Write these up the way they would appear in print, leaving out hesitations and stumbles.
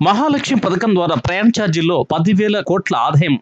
మహాలక్ష్మి పథకం ద్వారా ప్రయాణ ఛార్జీల్లో 10,000 కోట్ల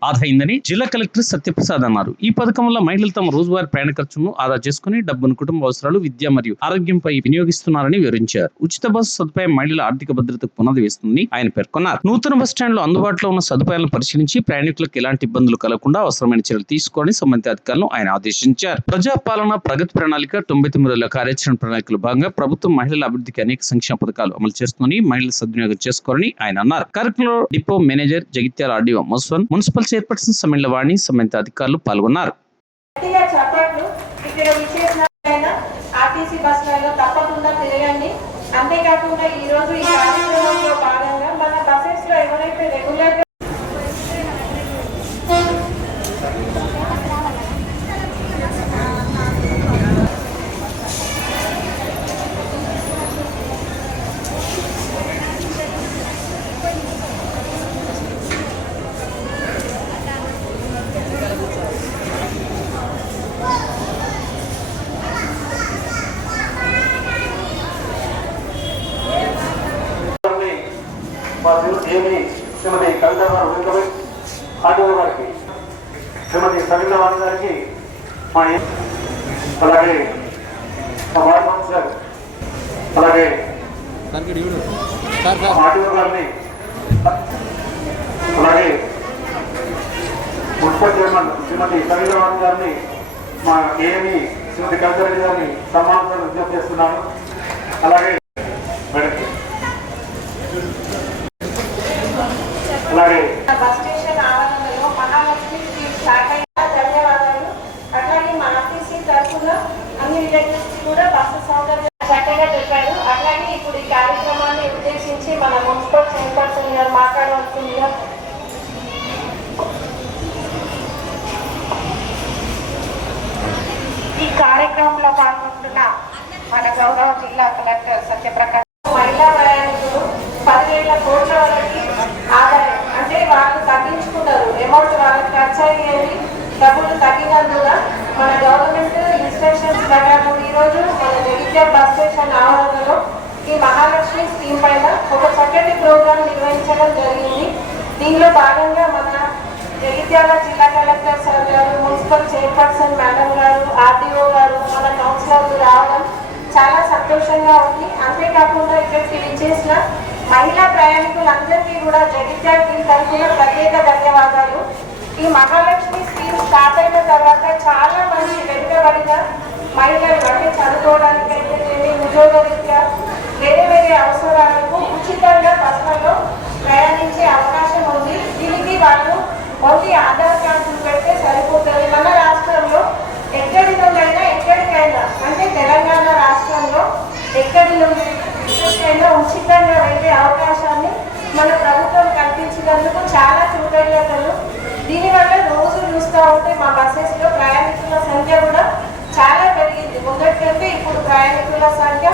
ఆదాయిందని జిల్లా కలెక్టర్ సత్యప్రసాద్ అన్నారు. ఈ పథకం వల్ల మహిళలు తమ రోజువారీ ప్రయాణ ఖర్చును ఆదా చేసుకుని డబ్బును కుటుంబ అవసరాలు, విద్య మరియు ఆరోగ్యంపై వినియోగిస్తున్నారని వివరించారు. ఉచిత బస్సు సదుపాయం మహిళల ఆర్థిక భద్రతకు పునాది వేస్తుందని ఆయన పేర్కొన్నారు. నూతన బస్టాండ్ లో అందుబాటులో ఉన్న సదుపాయాలను పరిశీలించి ప్రయాణికులకు ఎలాంటి ఇబ్బందులు కలగకుండా అవసరమైన చర్యలు తీసుకోవాలని సంబంధిత అధికారులను ఆయన ఆదేశించారు. ప్రజాపాలన ప్రగతి ప్రణాళిక 99 కార్యాచరణ ప్రణాళికలో భాగంగా ప్రభుత్వం మహిళల అభివృద్ధికి అనేక సంక్షేమ పథకాలు అమలు చేస్తుందని మహిళలు సద్వినియోగం చేసుకోవాలని ఆయన అన్నారు. కార్యక్రమంలో depot manager Jagtial RDO municipal municipal chairperson Sammila Vani సంబంధిత అధికారులు పాల్గొన్నారు. అంతేకాకుండా ఈ రోజు ఈ కార్యక్రమంలో భాగంగా మన బసెస్ లో ఎవరైతే రెగ్యులర్ శ్రీమతి కవిత గారు ఆర్డీఓ గారికి, శ్రీమతి సవిత వాణి గారికి, అలాగే వార్డ్ సార్, అలాగే ఆర్డీఓ గారిని, అలాగే మున్సిపల్ చైర్మన్ శ్రీమతి సవిత వాణి గారిని, మా ఏఎంఈ శ్రీమతి కవిత రెడ్డి గారిని సన్మానించాలని విజ్ఞప్తి చేస్తున్నాను. అలాగే బస్ స్టేషన్ ఆవరణలో మహాలక్ష్మి స్కీమ్ స్టార్ట్ అయిన ధన్యవాదాలు. అట్లాగే మా ఆర్టీసీ తరఫున అన్ని రిలేటివ్స్ కూడా బస్సు సౌకర్యం చక్కగా చెప్పారు. అట్లాగే ఇప్పుడు ఈ కార్యక్రమాన్ని ఉద్దేశించి మన మున్సిపల్ చైర్పర్సన్ గారు మాట్లాడవలసిందిగా. ఈ కార్యక్రమంలో పాల్గొంటున్న మన గౌరవ జిల్లా కలెక్టర్ సత్యప్రకాష్, మహిళా ప్రయాణికులు 10,000 కోట్ల వరకు ఆదాయం అంటే వాళ్ళు తగ్గించుకున్నారు. అమౌంట్ వాళ్ళకి ఖర్చు అయ్యేది డబ్బులు తగ్గినందున మన గవర్నమెంట్ ఇన్స్ట్రక్షన్స్ ప్రకారం ఈరోజు మన జగిత్యాల బస్ స్టేషన్ ఆవరణలో ఈ మహాలక్ష్మి స్కీమ్ పైన ఒక చక్కటి ప్రోగ్రాం నిర్వహించడం జరిగింది. దీనిలో భాగంగా మన జగిత్యాల జిల్లా కలెక్టర్ సార్ గారు, మున్సిపల్ చైర్పర్సన్ మేడం గారు, ఆర్డీఓ గారు, మన కౌన్సిలర్లు రావడం చాలా సంతోషంగా ఉంది. అంతేకాకుండా ఇక్కడికి విచ్చేసిన మహిళా ప్రయాణికులందరికీ కూడా జగిత్యాల టీం తరఫున ప్రత్యేక ధన్యవాదాలు. ఈ మహాలక్ష్మి స్కీమ్ స్టార్ట్ అయిన తర్వాత చాలా మంది వెనుకబడిన మహిళలు అంటే చదువుకోవడానికైతే ఉద్యోగరీత్యా వేరే వేరే అవసరాలకు ఉచితంగా బస్సులలో ప్రయాణించే అవకాశం ఉంది. దీనికి వాళ్ళు ఓన్లీ ఆధార్ కార్డు పెడితే సరిపోతుంది. మన రాష్ట్రంలో ఎక్కడి నుండైనా ఎక్కడికైనా అంటే తెలంగాణ రాష్ట్రంలో ఎక్కడి నుండి ఉచితంగా వెళ్ళే అవకాశాన్ని మన ప్రభుత్వం కల్పించినందుకు చాలా కృతజ్ఞతలు. దీనివల్ల రోజు చూస్తూ ఉంటే మా బస్సెస్ లో ప్రయాణికుల సంఖ్య కూడా చాలా పెరిగింది. మొదటికంటే ఇప్పుడు ప్రయాణికుల సంఖ్య,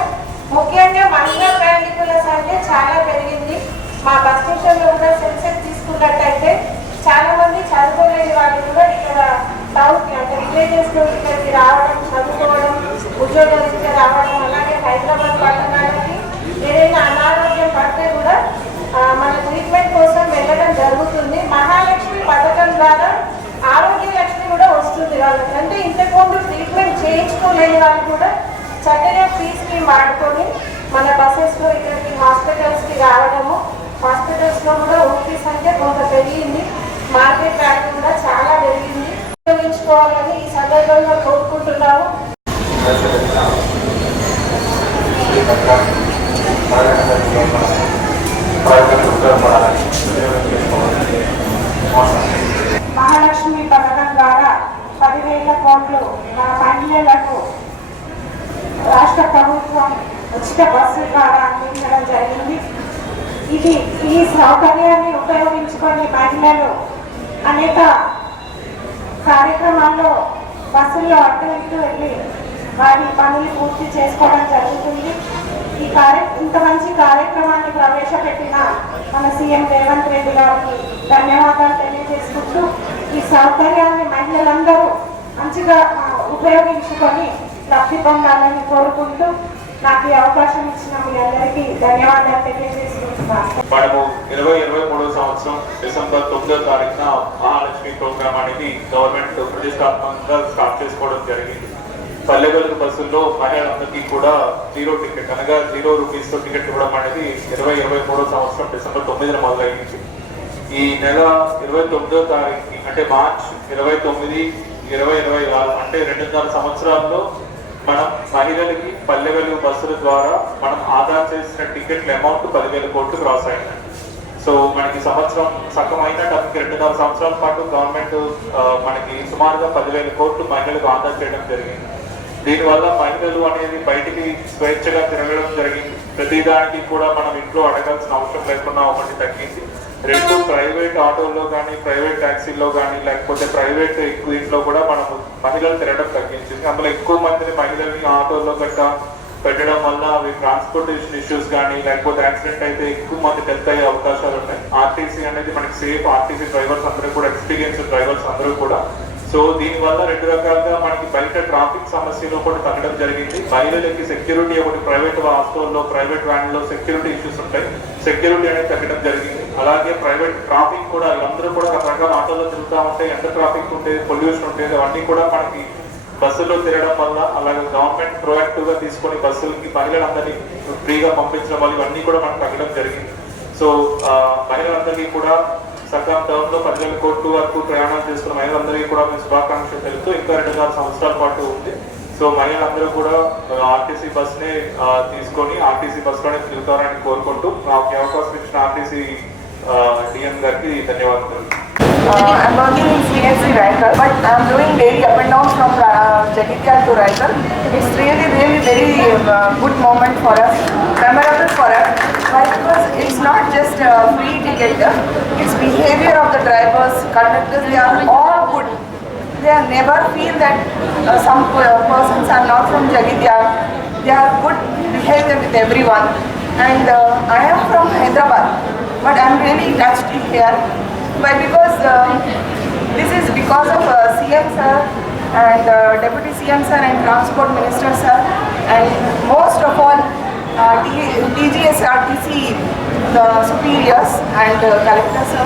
ముఖ్యంగా మహిళా ప్రయాణికుల సంఖ్య చాలా పెరిగింది. మా బస్ స్టేషన్ లో కూడా సెన్సెస్ తీసుకున్నట్టయితే చాలా మంది చదువుకోలేని వాళ్ళు కూడా ఇక్కడ టౌన్ కి అంటే విలేజెస్ నుండి ఇక్కడికి రావడం, చదువుకోవడం, ఉద్యోగరీత్యా రావడం, అలాగే హైదరాబాద్ పట్టణానికి ఏదైనా అనారోగ్యం పడితే కూడా మన ట్రీట్మెంట్ కోసం వెళ్ళడం జరుగుతుంది. మహాలక్ష్మి పథకం ద్వారా ఆరోగ్య లక్ష్మి కూడా వస్తుంది వాళ్ళకి. అంటే ఇంతకుముందు ట్రీట్మెంట్ చేయించుకోలేని వాళ్ళు కూడా చక్కగా ఫీజుని వాడుకొని మన బస్సెస్లో ఇక్కడికి హాస్పిటల్స్కి రావడము, హాస్పిటల్స్లో కూడా ఓపీ సంఖ్య కొంత పెరిగింది, మార్కెట్ వాల్యూ కూడా చాలా పెరిగింది. ఉపయోగించుకోవాలని ఈ సందర్భంగా కోరుకుంటున్నాము. మహాలక్ష్మి పథకం ద్వారా 10,000 కోట్లు మన మహిళలకు రాష్ట్ర ప్రభుత్వం ఉచిత బస్సు ద్వారా అందించడం జరిగింది. ఈ సౌకర్యాన్ని ఉపయోగించుకొని మహిళలు అనేక కార్యక్రమాల్లో బస్సుల్లో అటు ఇటు వెళ్ళి వారి పనులు పూర్తి చేసుకోవడం జరుగుతుంది. ఇంత మంచి కార్యక్రమాన్ని ప్రవేశపెట్టిన మన సీఎం రేవంత్ రెడ్డి గారికి ధన్యవాదాలు తెలియజేసుకుంటూ ఈ సౌకర్యాన్ని మహిళలందరూ మంచిగా ఉపయోగించుకొని లబ్ధి పొందాలని కోరుకుంటూ నాకు ఈ అవకాశం ఇచ్చిన మీ అందరికీ ధన్యవాదాలు తెలియజేసుకుంటున్నాను. మనము 2023 సంవత్సరం డిసెంబర్ 9వ తారీఖున మహాలక్ష్మి ప్రోగ్రామ్ అనేది గవర్నమెంట్ ప్రతిష్టాత్మకంగా స్టార్ట్ చేసుకోవడం జరిగింది. పల్లె వెలుగు బస్సుల్లో మహిళలందరికీ కూడా 0 టికెట్ అనగా 0 రూపీస్తో టికెట్ ఇవ్వడం అనేది 2023 సంవత్సరం డిసెంబర్ 9న మొదలైంది. ఈ నెల 29వ తారీఖుకి అంటే మార్చ్ 29, 2024 అంటే 2.5 సంవత్సరాల్లో మనం మహిళలకి పల్లె వెలుగు బస్సుల ద్వారా మనం ఆదా చేసిన టికెట్ల అమౌంట్ 10,000 కోట్లు క్రాస్ అయింది. సో మనకి సంవత్సరం సగం అయినప్పటికీ 2.5 సంవత్సరాల పాటు గవర్నమెంట్ మనకి సుమారుగా 10,000 కోట్లు మహిళలకు ఆదా చేయడం జరిగింది. దీనివల్ల మహిళలు అనేది బయటికి స్వేచ్ఛగా తిరగడం జరిగింది. ప్రతిదానికి కూడా మనం ఇంట్లో అడగాల్సిన అవసరం లేకుండా ఒకటి తగ్గింది. 2 ప్రైవేట్ ఆటోల్లో కానీ ప్రైవేట్ ట్యాక్సీల్లో కానీ లేకపోతే ప్రైవేట్ ఇంట్లో కూడా మనం మహిళలు తిరగడం తగ్గించింది. అందులో ఎక్కువ మందిని మహిళల్ని ఆటోల్లో గట్రా పెట్టడం వల్ల అవి ట్రాన్స్పోర్టేషన్ ఇష్యూస్ కానీ లేకపోతే యాక్సిడెంట్ అయితే ఎక్కువ మంది డెత్ అయ్యే అవకాశాలు ఉన్నాయి. ఆర్టీసీ అనేది మనకి సేఫ్, ఆర్టీసీ డ్రైవర్స్ అందరూ కూడా ఎక్స్పీరియన్స్ డ్రైవర్స్ అందరూ కూడా. సో దీనివల్ల 2 రకాలుగా మనకి బయట ట్రాఫిక్ సమస్యలు కూడా తగ్గడం జరిగింది. మహిళలకి సెక్యూరిటీ ఒకటి ప్రైవేట్ హాస్టల్లో ప్రైవేట్ వ్యాన్లో సెక్యూరిటీ ఇష్యూస్ ఉంటాయి, సెక్యూరిటీ అనేది తగ్గడం జరిగింది. అలాగే ప్రైవేట్ ట్రాఫిక్ కూడా అందరూ కూడా రకరకాల ఆటోలో తిరుగుతూ ఉంటాయి, ఎంత ట్రాఫిక్ ఉండేది, పొల్యూషన్ ఉండేది, అవన్నీ కూడా మనకి బస్సుల్లో తిరగడం వల్ల అలాగే గవర్నమెంట్ ప్రొయాక్టివ్ గా తీసుకొని బస్సులకి మహిళలందరినీ ఫ్రీగా పంపించడం వల్ల ఇవన్నీ కూడా మనకు తగ్గడం జరిగింది. సో మహిళలందరికీ కూడా సగం టర్మ్ లో 10,000 కోట్ల వరకు ప్రయాణాలు చేస్తున్న మహిళలందరికీ కూడా మేము శుభాకాంక్షలు తెలుపుతూ ఇంకా 2.5 సంవత్సరాల పాటు ఉంది. సో మహిళలందరూ కూడా ఆర్టీసీ బస్ నే తీసుకొని ఆర్టీసీ బస్ లోనే తిరుగుతారని కోరుకుంటూ నాకు అవకాశం ఇచ్చిన ఆర్టీసీ డిఎం గారికి ధన్యవాదాలు. I'm working in CNC Raikal, but I'm doing daily up and down from Jagityal to Raikal. It's really very good moment for us, memorable for us. Why? Because it's not just a free ticket. It's behavior of the drivers, conductors. They are all good. They are never feel that some persons are not from Jagityal. They are good behavior with everyone. And I am from Hyderabad, but I'm really touched here. But because this is because of CM sir and Deputy CM sir and Transport Minister sir and most of all DGSRTC, the superiors and collector sir.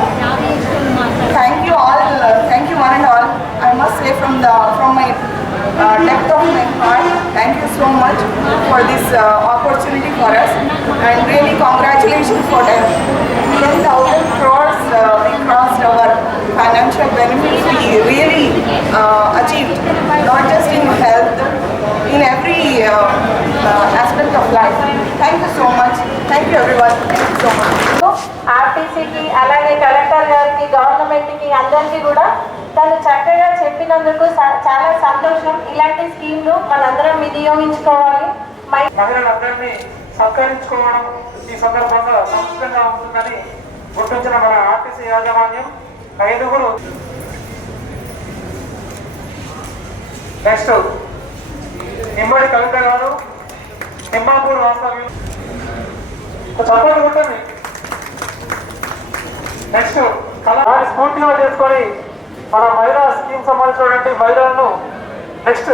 Thank you all, thank you one and all. I must say from my depth of my heart, thank you so much for this opportunity for us, and really congratulations for them. 10,000 crores we crossed our financial benefits. We really achieved, not just in health, in every aspect of life. Thank you so much. Thank you everyone. Thank you so much. ఆర్టీసీకి అలాగే collector గారికి గవర్నమెంట్కి అందరికీ కూడా తను చక్కగా చెప్పినందుకు చాలా సంతోషం. ఇలాంటి స్కీమ్లు మనందరం వినియోగించుకోవాలి. మహిళలందరినీ సత్కరించుకోవడం ఈ సందర్భంగా సంస్కృతంగా ఉంటుందని గుర్తించిన మన ఆర్టీసీ యాజమాన్యం 5గురు. నెక్స్ట్ నిమ్మడి కవిత గారు, నిమ్మాపూర్ వాస్తవ్యం. చప్పటి ఉంటుంది. నెక్స్ట్ కళాన్ని స్ఫూర్తిగా చేసుకొని మన మహిళా స్కీమ్ సంబంధించినటువంటి మహిళలను నెక్స్ట్